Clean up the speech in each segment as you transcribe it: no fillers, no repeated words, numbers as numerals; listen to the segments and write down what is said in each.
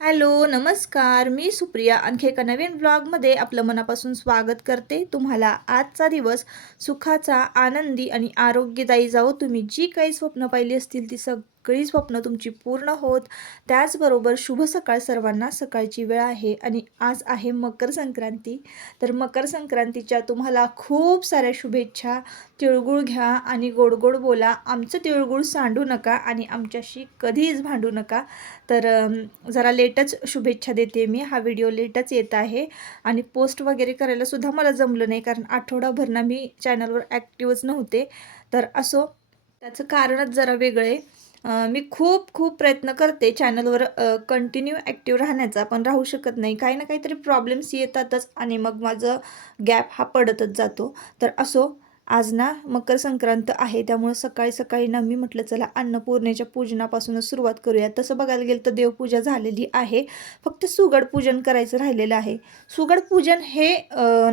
Hello, नमस्कार. मी सुप्रिया आणखी एका नवीन व्लॉगमध्ये आपलं मनापासून स्वागत करते. तुम्हाला आजचा दिवस सुखाचा, आनंदी आणि आरोग्यदायी जावो. तुम्ही जी काही स्वप्न पाहिली असतील ती सगळी स्वप्न तुमची पूर्ण होत. त्याचबरोबर शुभ सकाळ सर्वांना. सकाळची वेळ आहे आणि आज आहे मकर संक्रांती. तर मकर संक्रांतीच्या तुम्हाला खूप साऱ्या शुभेच्छा. तिळगुळ घ्या आणि गोड गोड बोला. आमचं तिळगुळ सांडू नका आणि आमच्याशी कधीच भांडू नका. तर जरा लेटच शुभेच्छा देते मी. हा व्हिडिओ लेटच येत आहे आणि पोस्ट वगैरे करायला सुद्धा मला जमलं नाही, कारण आठवडाभर ना मी चॅनलवर ॲक्टिव्हच नव्हते. तर असो, त्याचं कारणच जरा वेगळं आहे. मी खूप खूप प्रयत्न करते चॅनलवर कंटिन्यू ॲक्टिव्ह राहण्याचा, पण राहू शकत नाही. काही ना काहीतरी प्रॉब्लेम्स येतातच आणि मग माझं गॅप हा पडतच जातो. तर असो, आज ना मकर संक्रांत आहे, त्यामुळे सकाळी सकाळी ना मी म्हटलं चला अन्नपूर्णेच्या पूजनापासूनच सुरुवात करूया. तसं बघायला गेलं तर देवपूजा झालेली आहे, फक्त सुगड पूजन करायचं राहिलेलं आहे. सुगड पूजन हे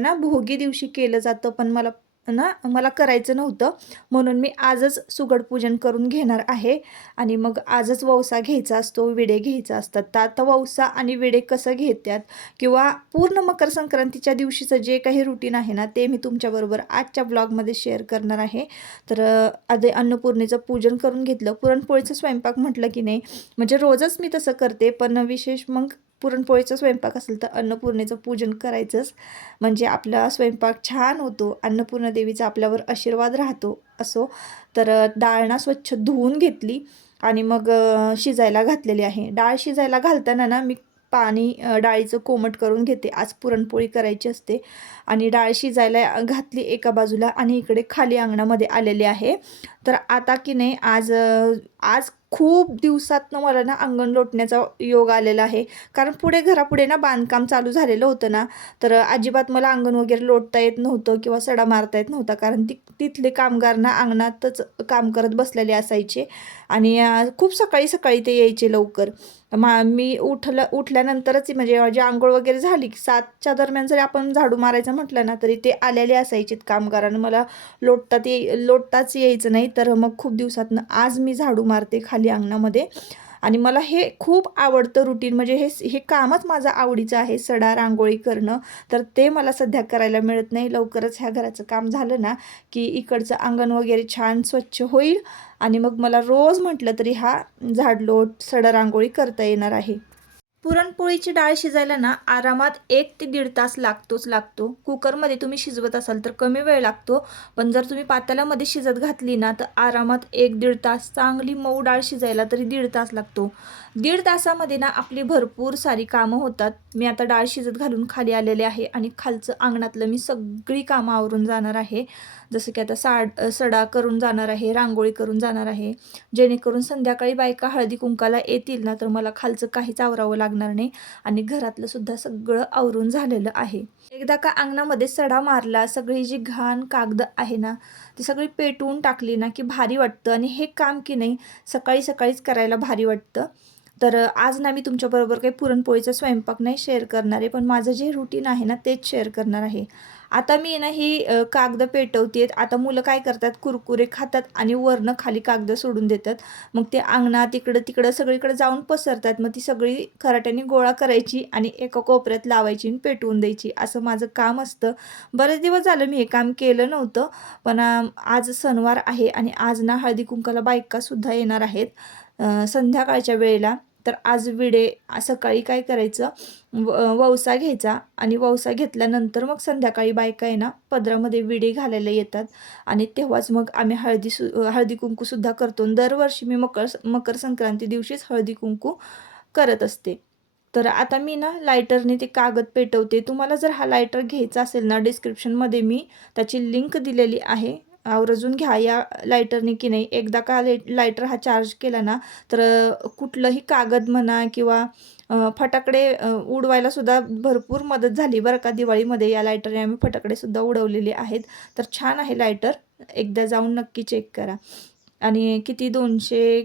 ना भोगी दिवशी केलं जातं, पण मला करायचं नव्हतं, म्हणून मी आजच सुगड पूजन करून घेणार आहे. आणि मग आजच वौसा घ्यायचा असतो, विडे घ्यायचा असतात. तर आता वौसा आणि विडे कसं घेतात किंवा पूर्ण मकर संक्रांतीच्या दिवशीचं जे काही रुटीन आहे ना, ते मी तुमच्याबरोबर आजच्या ब्लॉगमध्ये शेअर करणार आहे. तर आधी अन्नपूर्णेचं पूजन करून घेतलं. पुरणपोळीचा स्वयंपाक म्हटलं की नाही, म्हणजे रोजच मी तसं करते, पण विशेष मग पुरणपोळीचा स्वयंपाक असेल तर अन्नपूर्णेचं पूजन करायचंच, म्हणजे आपला स्वयंपाक छान होतो. अन्नपूर्णा देवीचा आपल्यावर आशीर्वाद राहतो. असो, तर डाळ ना स्वच्छ धुवून घेतली आणि मग शिजायला घातलेली आहे. डाळ शिजायला घालताना ना मी पाणी डाळीचं कोमट करून घेते. आज पुरणपोळी करायची असते आणि डाळ शिजायला घातली एका बाजूला आणि इकडे खाली अंगणामध्ये आलेले आहे. तर आता की नाही आज खूप दिवसातनं मला ना अंगण लोटण्याचा योग आलेला आहे, कारण पुढे घरापुढे ना बांधकाम चालू झालेलं होतं ना, तर अजिबात मला अंगण वगैरे लोटता येत नव्हतं किंवा सडा मारता येत नव्हता, कारण तिथले कामगार ना अंगणातच काम करत बसलेले असायचे आणि खूप सकाळी सकाळी ते यायचे लवकर. मी उठल्यानंतरच म्हणजे माझी आंघोळ वगैरे झाली की 7च्या दरम्यान जरी आपण झाडू मारायचं म्हटलं ना, तरी ते आलेले असायचेत कामगारांना. मला लोटताच यायचं नाही. तर मग खूप दिवसातनं आज मी झाडू मारते खाली अंगणामध्ये आणि मला हे खूप आवडतं रुटीन, म्हणजे हे कामच माझं आवडीचं आहे, सडा रांगोळी करणं. तर ते मला सध्या करायला मिळत नाही. लवकरच ह्या घराचं काम झालं ना की इकडचं अंगण वगैरे छान स्वच्छ होईल आणि मग मला रोज म्हटलं तरी हा झाडलोट सडा रांगोळी करता येणार आहे. पुरणपोळीची डाळ शिजायला ना आरामात 1 ते 1.5 तास लागतो. कुकरमध्ये तुम्ही शिजवत असाल तर कमी वेळ लागतो, पण जर तुम्ही पातेल्यामध्ये शिजत घातली ना तर आरामात 1-1.5 तास, चांगली मऊ डाळ शिजायला तरी 1.5 तास लागतो. 1.5 तासामध्ये ना आपली भरपूर सारी कामं होतात. मी आता डाळ शिजत घालून खाली आलेले आहे आणि खालचं अंगणातलं मी सगळी कामं आवरून जाणार आहे. जसं की आता सडा करून जाणार आहे, रांगोळी करून जाणार आहे, जेणेकरून संध्याकाळी बायका हळदी कुंकाला येतील ना तर मला खालचं काहीच आवरावं लागणार नाही आणि घरातलं सुद्धा सगळं आवरून झालेलं आहे. एकदा का अंगणामध्ये सडा मारला, सगळी जी घाण कागद आहे ना ती सगळी पेटवून टाकली ना की भारी वाटतं आणि हे काम की नाही सकाळी सकाळीच करायला भारी वाटतं. तर आज ना मी तुमच्याबरोबर काही पुरणपोळीचा स्वयंपाक नाही शेअर करणार आहे, पण माझं जे रुटीन आहे ना तेच शेअर करणार आहे. आता मी ना ही कागद पेटवते. आता मुलं काय करतात, कुरकुरे खातात आणि वरनं खाली कागद सोडून देतात. मग ते अंगणात इकडं तिकडं सगळीकडे जाऊन पसरतात. मग ती सगळी खराट्याने गोळा करायची आणि एका कोपऱ्यात लावायची आणि पेटवून द्यायची, असं माझं काम असतं. बरेच दिवस झालं मी हे काम केलं नव्हतं, पण आज सणवार आहे आणि आज ना हळदी कुंकाला बायकासुद्धा येणार आहेत संध्याकाळच्या वेळेला. तर आज सकाळी काय करायचं, वौसा घ्यायचा आणि वौसा घेतल्यानंतर मग संध्याकाळी बायका आहे ना पदरामध्ये विडे घालायला येतात आणि तेव्हाच मग आम्ही हळदी कुंकूसुद्धा करतो. दरवर्षी मी मकर संक्रांती दिवशीच हळदी कुंकू करत असते. तर आता मी ना लायटरने ते कागद पेटवते. तुम्हाला जर हा लायटर घ्यायचा असेल ना, डिस्क्रिप्शनमध्ये मी त्याची लिंक दिलेली आहे. आवर्जून घ्या या लायटरने की नाही. एकदा का लायटर हा चार्ज केला ना तर कुठलंही कागद म्हणा किंवा फटाकडे उडवायला सुद्धा भरपूर मदत झाली बरं का. दिवाळीमध्ये या लायटरने आम्ही फटाकडे सुद्धा उडवलेले आहेत. तर छान आहे लायटर, एकदा जाऊन नक्की चेक करा. आणि किती 200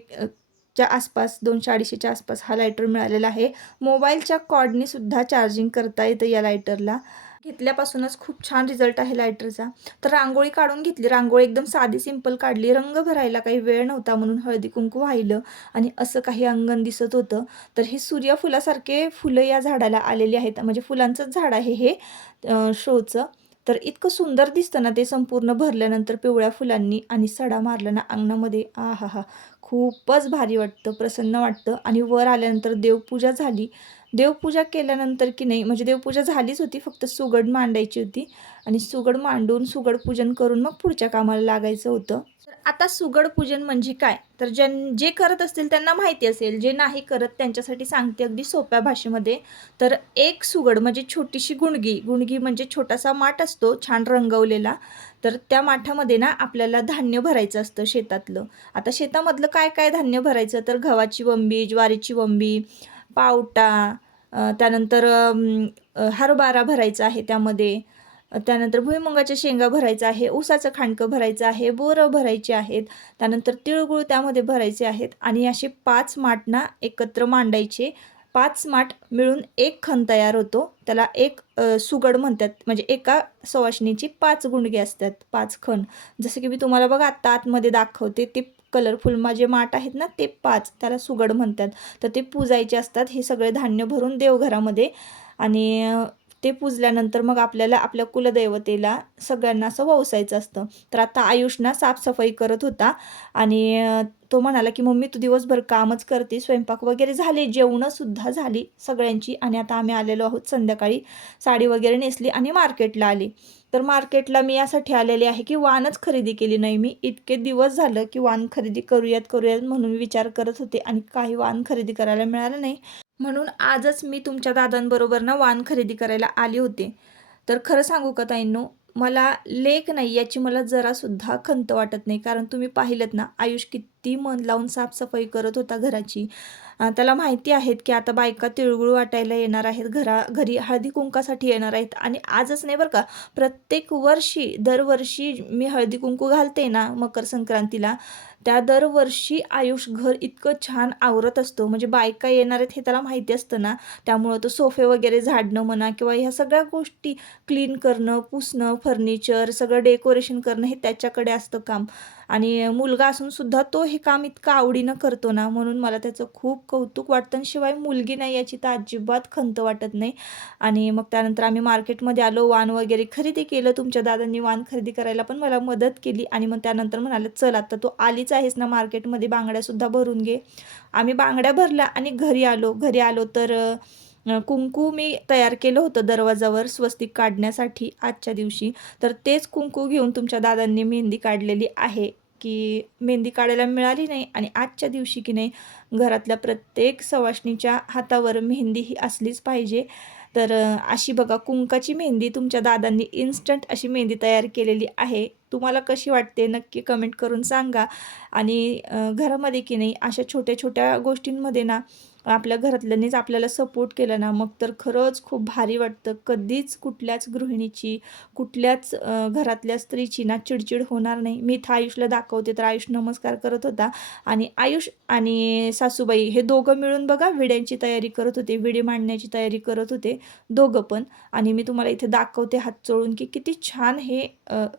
च्या आसपास, 200-250च्या आसपास हा लायटर मिळालेला आहे. मोबाईलच्या कॉर्डनी सुद्धा चार्जिंग करता येतं या लायटरला. घेतल्यापासूनच खूप छान रिझल्ट आहे लायटरचा. तर रांगोळी काढून घेतली. रांगोळी एकदम साधी सिंपल काढली. रंग भरायला काही वेळ नव्हता म्हणून हळदी कुंकू वाहिलं आणि असं काही अंगण दिसत होतं. तर हे सूर्यफुलासारखे फुलं या झाडाला आलेली आहेत. म्हणजे फुलांचंच झाड आहे हे शोचं. तर इतकं सुंदर दिसतं ना ते संपूर्ण भरल्यानंतर पिवळ्या फुलांनी आणि सडा मारला ना अंगणामध्ये. आहाहा! खूपच भारी वाटतं, प्रसन्न वाटतं. आणि वर आल्यानंतर देवपूजा झाली. देवपूजा केल्यानंतर की नाही, म्हणजे देवपूजा झालीच होती, फक्त सुगड मांडायची होती आणि सुगड मांडून सुगड पूजन करून मग पुढच्या कामाला लागायचं होतं. तर आता सुगड पूजन म्हणजे काय, तर जे करत असतील त्यांना माहिती असेल, जे नाही करत त्यांच्यासाठी सांगते अगदी सोप्या भाषेमध्ये. तर एक सुगड म्हणजे छोटीशी गुणगी, गुणगी म्हणजे छोटासा माठ असतो छान रंगवलेला. तर त्या माठामध्ये ना आपल्याला धान्य भरायचं असतं शेतातलं. आता शेतामधलं काय काय धान्य भरायचं, तर गव्हाची वंबी, ज्वारीची वंबी, पावटा, त्यानंतर हरभरा भरायचा आहे त्यामध्ये, त्यानंतर भुईमुगाच्या शेंगा भरायचा आहे, ऊसाचं खांडकं भरायचं आहे, बोरं भरायची आहेत, त्यानंतर तिळगुळ त्यामध्ये भरायचे आहेत आणि असे 5 माठ ना एकत्र मांडायचे. 5 माठ मिळून एक खण तयार होतो. त्याला एक सुगड म्हणतात. म्हणजे एका सवाष्णीची 5 गुंडगे असतात, 5 खण. जसं की मी तुम्हाला बघा आत्ता आतमध्ये दाखवते, ते कलरफुल माझे माठ आहेत ना ते 5, त्याला सुगड म्हणतात. तर ते पूजायचे असतात हे सगळे धान्य भरून देवघरामध्ये. आणि ते पूजल्यानंतर मग आपल्याला आपल्या कुलदैवतेला सगळ्यांना असं वंसायचं असतं. तर आता आयुष ना साफसफाई करत होता आणि तो म्हणाला की मम्मी तू दिवसभर कामच करते, स्वयंपाक वगैरे झाले, जेवणंसुद्धा झाली सगळ्यांची आणि आता आम्ही आलेलो आहोत संध्याकाळी. साडी वगैरे नेसली आणि मार्केटला आली. तर मार्केटला मी यासाठी आलेले आहे की वाणच खरेदी केली नाही मी. इतके दिवस झालं की वाण खरेदी करूयात म्हणून विचार करत होते आणि काही वाण खरेदी करायला मिळालं नाही. म्हणून आजच मी तुमच्या दादांबरोबर ना वाण खरेदी करायला आले होते. तर खरं सांगू का ताईंनो, मला लेक नाही याची मला जरासुद्धा खंत वाटत नाही. कारण तुम्ही पाहिलंत ना आयुष किती मन लावून साफसफाई करत होता घराची. त्याला माहिती आहेत की आता बायका तिळगुळ वाटायला येणार आहेत, घरी हळदी कुंकासाठी येणार आहेत. आणि आजच नाही बरं का, प्रत्येक वर्षी दरवर्षी मी हळदी कुंकू घालते ना मकर संक्रांतीला, त्या दरवर्षी आयुष घर इतकं छान आवरत असतो. म्हणजे बायका येणार आहेत हे त्याला माहिती असतं ना, त्यामुळं तो सोफे वगैरे झाडणं म्हणा किंवा ह्या सगळ्या गोष्टी क्लीन करणं, पुसणं, फर्निचर सगळं डेकोरेशन करणं हे त्याच्याकडे असतं काम. आणि मुलगा असून सुद्धा तो हे काम इतकं आवडीनं करतो ना, म्हणून मला त्याचं खूप कौतुक वाटतं. आणि शिवाय मुलगी नाही याची तर अजिबात खंत वाटत नाही. आणि मग त्यानंतर आम्ही मार्केटमध्ये आलो, वाण वगैरे खरेदी केलं. तुमच्या दादांनी वाण खरेदी करायला पण मला मदत केली आणि मग त्यानंतर म्हणाले चल आता तू आलीच आहेस ना मार्केटमध्ये, बांगड्यासुद्धा भरून घे. आम्ही बांगड्या भरल्या आणि घरी आलो तर कुंकू मी तयार केलं होतं दरवाजावर स्वस्तिक काढण्यासाठी आजच्या दिवशी. तर तेच कुंकू घेऊन तुमच्या दादांनी मेहंदी काढलेली आहे. की मेहंदी काढायला मिळाली नाही आणि आजच्या दिवशी की नाही घरातल्या प्रत्येक सवाष्णीच्या हातावर मेहंदी ही असलीच पाहिजे. तर अशी बघा कुंकाची मेहंदी तुमच्या दादांनी इन्स्टंट अशी मेहंदी तयार केलेली आहे. तुम्हाला कशी वाटते नक्की कमेंट करून सांगा. आणि घरामध्ये की नाही अशा छोट्या छोट्या गोष्टींमध्ये ना आपल्या घरातल्यांनीच आपल्याला सपोर्ट केला ना, मग तर खरंच खूप भारी वाटतं. कधीच कुठल्याच गृहिणीची, कुठल्याच घरातल्या स्त्रीची ना चिडचिड होणार नाही. मी इथं आयुषला दाखवते तर आयुष नमस्कार करत होता आणि आयुष आणि सासूबाई हे दोघं मिळून बघा विड्यांची तयारी करत होते, विडी मांडण्याची तयारी करत होते दोघं पण. आणि मी तुम्हाला इथे दाखवते हात चोळून की किती छान हे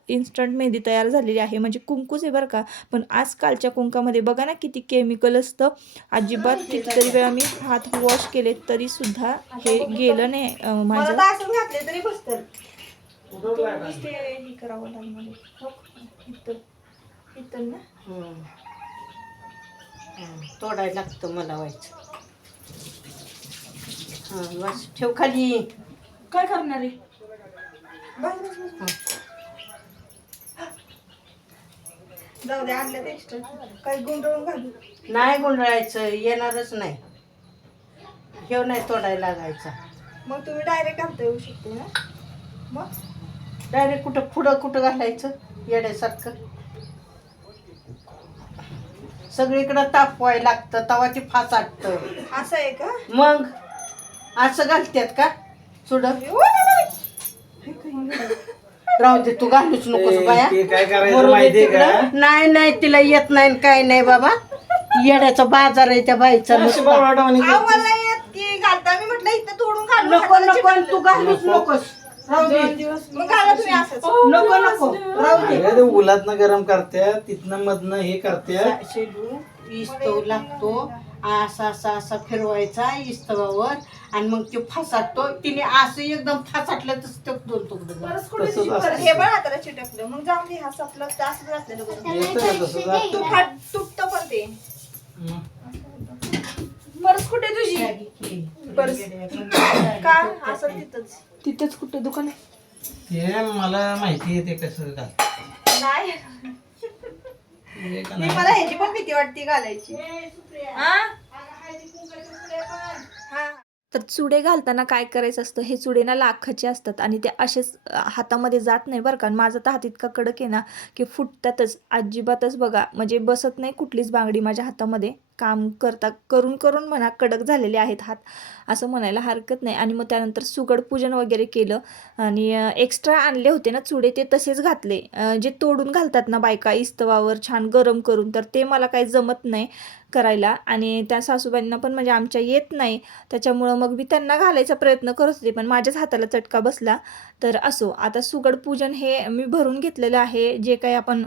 इन्स्टंट मेहंदी तयार झालेली आहे. म्हणजे कुंकूच आहे बरं का, पण आजकालच्या कुंकामध्ये बघा ना किती केमिकल असतं. अजिबात कितीतरी वेळा मी हात वॉश केले तरी सुद्धा हे गेलं नाही माझं. घातले तरी बसतं हे करावं लागणार इथं ना तोडायला लागतं मला व्हायचं. बस ठेव खाली. काय करणार आहे. बस जाऊ दे, आणलं एक्स्ट्रा काही गुंडळून घालू. नाही गुंडळायचं, येणारच नाही. घेऊ नाही तोडायला लागायचा. मग तुम्ही डायरेक्ट घालता येऊ शकते ना. मग डायरेक्ट कुठं पुढं कुठं घालायचं. येड्यासारखं सगळीकडं तापवायला लागतं तवा ती फासाटतं. असं आहे का? मग असं घालतात का चुड? राहू दे तू घालूच नकोस बाया. ते काय करायचं मरू दे माहितीये का तिकडं. नाही नाही तिला येत नाही न काय नाही बाबा. येड्याचा बाजार आहे त्या बाईचा अशी नुसता. बावळाटावानी करते. मला येत की घालता मी म्हटलं इथं तोडून घालू नको नको तू घालूच नकोस. राहू दे मग घाला तुम्ही असंच. नको नको राहू दे. अरे ते उलातनं गरम करत्यात तिथनं मधनं हे करत्यात. शेडू इस्तव लागतो असा असा असा फिरवायचा इस्तवावर आणि मग ते फासाटतो. तिने असं एकदम फासाटलं तर ते दोन तुकडे झाले. तसंच असतं. हे पण हाताला चिटकलं मग जाऊन दे हा सपलं जास्त घातलेलं बरं. येतं का तसं जातं? तुटतं पण ते. हं. पर्स कुठे तुझी? पर्स का असं तिथंच. तिथेच कुठे दुकान आहे? ते मला माहिती आहे ते कसं घालतात. नाही हे का मी नाही? मला ह्याची पण भीती वाटते घालायची. हा? हा. तर चुडे घालताना काय करायचं असतं, हे चुडे ना लाखाचे असतात आणि ते असेच हातामध्ये जात नाही बरं का. आणि माझा तर हात इतका कडक आहे ना की फुटतातच अजिबातच. बघा म्हणजे बसत नाही कुठलीच बांगडी माझ्या हातामध्ये. काम करून करून म्हणा कडक झालेले आहेत हात असं म्हणायला हरकत नाही. आणि मग त्यानंतर सुगड पूजन वगैरे केलं आणि एक्स्ट्रा आणले होते ना चुडे ते तसेच घातले. जे तोडून घालतात ना बायका इस्तवावर छान गरम करून, तर ते मला काही जमत नाही करायला. आणि त्या सासूबाईंना पण म्हणजे आमच्या येत नाही, त्याच्यामुळं मग मी त्यांना घालायचा प्रयत्न करत होते पण माझ्याच हाताला चटका बसला. तर असो, आता सुगड पूजन हे मी भरून घेतलेलं आहे. जे काही आपण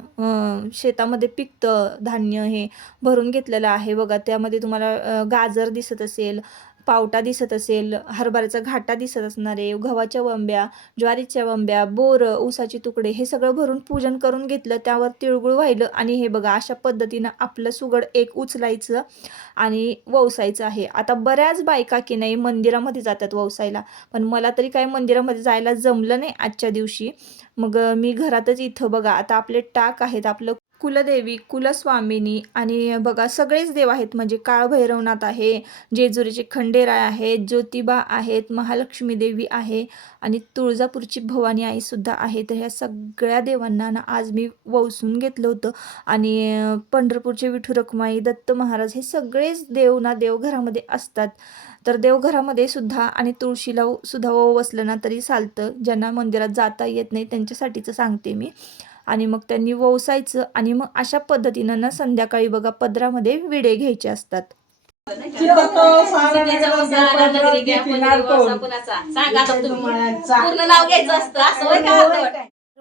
शेतामध्ये पिकतं धान्य हे भरून घेतलेलं आहे बघा. त्यामध्ये तुम्हाला गाजर दिसत असेल, पावटा दिसत असेल, हरभऱ्याचा घाटा दिसत असणार आहे, गव्हाच्या वंब्या, ज्वारीच्या वंब्या, बोरं, ऊसाचे तुकडे हे सगळं भरून पूजन करून घेतलं. त्यावर तिळगुळ वाहिलं आणि हे बघा अशा पद्धतीनं आपलं सुगड एक उचलायचं आणि ववसायचं आहे. आता बऱ्याच बायका की नाही मंदिरामध्ये जातात ववसायला, पण मला तरी काही मंदिरामध्ये जायला जमलं नाही आजच्या दिवशी. मग मी घरातच इथं बघा आता आपले टाक आहेत, आपलं कुलदेवी, कुलस्वामिनी आणि बघा सगळेच देव आहेत. म्हणजे काळभैरवनाथ आहे, जेजुरीचे खंडेराय आहेत, ज्योतिबा आहेत, महालक्ष्मी देवी आहे आणि तुळजापूरची भवानी आईसुद्धा आहे. तर ह्या सगळ्या देवांना ना आज मी ववसून घेतलं होतं. आणि पंढरपूरचे विठू रखुमाई, दत्त महाराज हे सगळेच देव ना देवघरामध्ये असतात. तर देवघरामध्ये सुद्धा आणि तुळशीला सुद्धा वसलं ना तरी चालतं. ज्यांना मंदिरात जाता येत नाही त्यांच्यासाठीचं सांगते मी. आणि मग त्यांनी ववसायचं आणि मग अशा पद्धतीनं ना संध्याकाळी बघा पदरामध्ये विडे घ्यायचे असतात.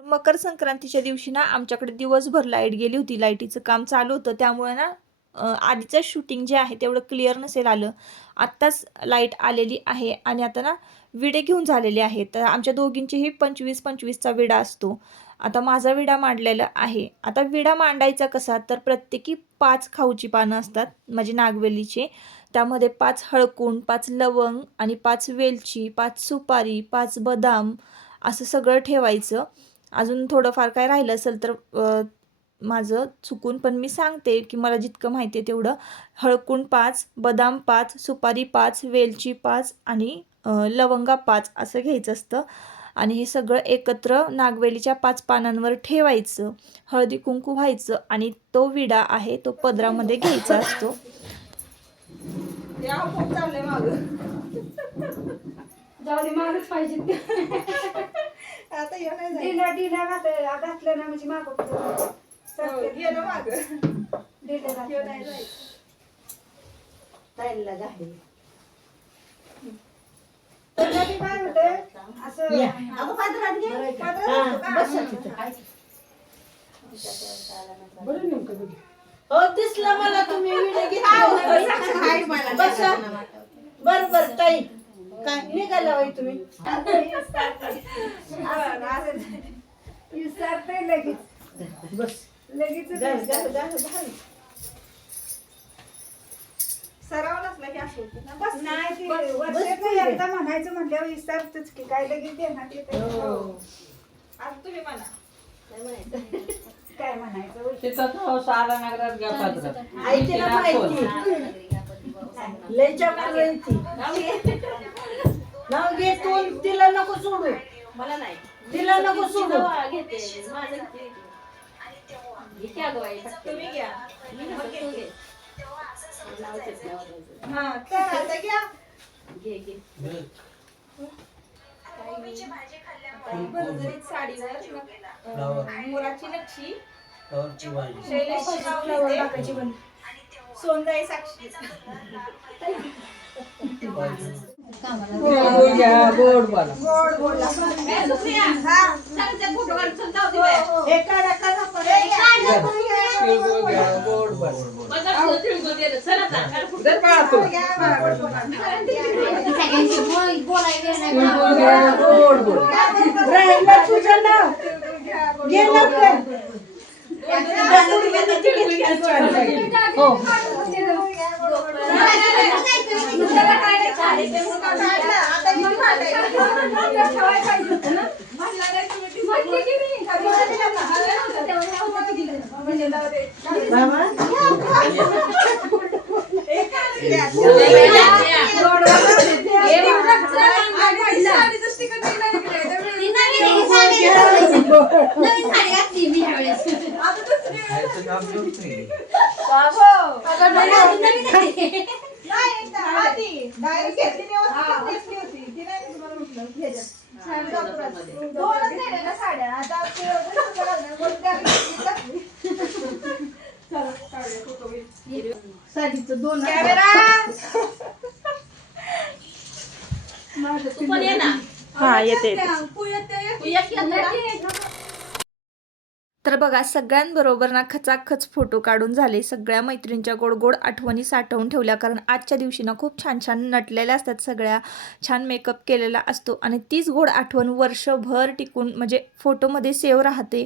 मकर संक्रांतीच्या दिवशी ना आमच्याकडे दिवसभर लाईट गेली होती. लाईटीचं काम चालू होतं त्यामुळे ना आधीचं शूटिंग जे आहे तेवढं क्लिअर नसेल आलं. आत्ताच लाईट आलेली आहे आणि आता ना विडे घेऊन झालेले आहेत. तर आमच्या दोघींचीही 25-25चा विडा असतो. आता माझा विडा मांडलेला आहे. आता विडा मांडायचा कसा, तर प्रत्येकी 5 खाऊची पानं असतात म्हणजे नागवेलीचे. त्यामध्ये 5 हळकुंड, 5 लवंग आणि 5 वेलची, 5 सुपारी, 5 बदाम असं सगळं ठेवायचं. अजून थोडंफार काय राहिलं असेल तर माझं चुकून, पण मी सांगते की मला जितकं माहिती आहे तेवढं. हळकुंड 5, बदाम 5, सुपारी 5, वेलची 5 आणि लवंगा 5 असं घ्यायचं असतं. आणि हे सगळं एकत्र नागवेलीच्या 5 पानांवर ठेवायचं, हळदी कुंकू व्हायचं आणि तो विडा आहे तो पदरामध्ये घ्यायचा असतो. घातलं ना म्हणजे मागं ताईला घाली. काय होतं असं या. अगं पदरात घे. हा, बसा तिथं. हो दिसलं मला तुम्ही विडे घेतला. बसा. बर बर ताई काय निघाला बाई तुम्ही? विसरते लगेच बस लगेच घाल घाल घाल घाल. सराव नसला की असं होतं ना. बस नाही ते वर्षातून एकदा म्हणायचं म्हटल्यावर विसरतच की काय लगेच देणार ते आता तुम्ही म्हणा काय म्हणायचं आई तिला माहिती लय चपळ आहे ती. नाव घे तू तिला नको सोडू. मला नाही तिला नको सोडू. घेते माझं तुम्ही घ्या हा तर आता घ्या भरभरीत साडीवर मोराची नक्षी शैलेशची नाव सोनजाई साक्षी गोड बोला हे काढा काढा तुझं नाव गेलं साडीचं दोन हा येते तर बघा सगळ्यांबरोबर ना खचाखच फोटो काढून झाले. सगळ्या मैत्रिणींच्या गोड गोड आठवणी साठवून ठेवल्या, कारण आजच्या दिवशी ना खूप छान छान नटलेल्या असतात, सगळ्या छान मेकअप केलेला असतो आणि तीच गोड आठवण वर्षभर टिकून म्हणजे फोटोमध्ये सेव्ह राहते.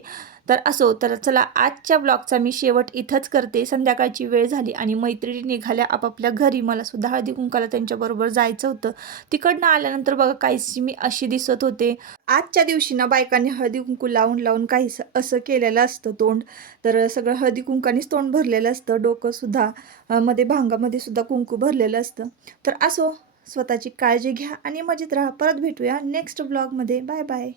तर असो, तर चला आजच्या ब्लॉगचा मी शेवट इथंच करते. संध्याकाळची वेळ झाली आणि मैत्रिणी निघाल्या आपापल्या घरी. मला सुद्धा हळदी कुंकाला त्यांच्याबरोबर जायचं होतं. तिकडनं आल्यानंतर बघा काहीशी मी अशी दिसत होते. आजच्या दिवशी ना बायकांनी हळदी कुंकू लावून लावून काहीसं असं केलेलं असतं तोंड. तर सगळं हळदी कुंकानीच तोंड भरलेलं असतं, डोकं सुद्धा मध्ये भांगामध्ये सुद्धा कुंकू भरलेलं असतं. तर असो, स्वतःची काळजी घ्या आणि मजेत राहा. परत भेटूया नेक्स्ट ब्लॉगमध्ये. Bye bye.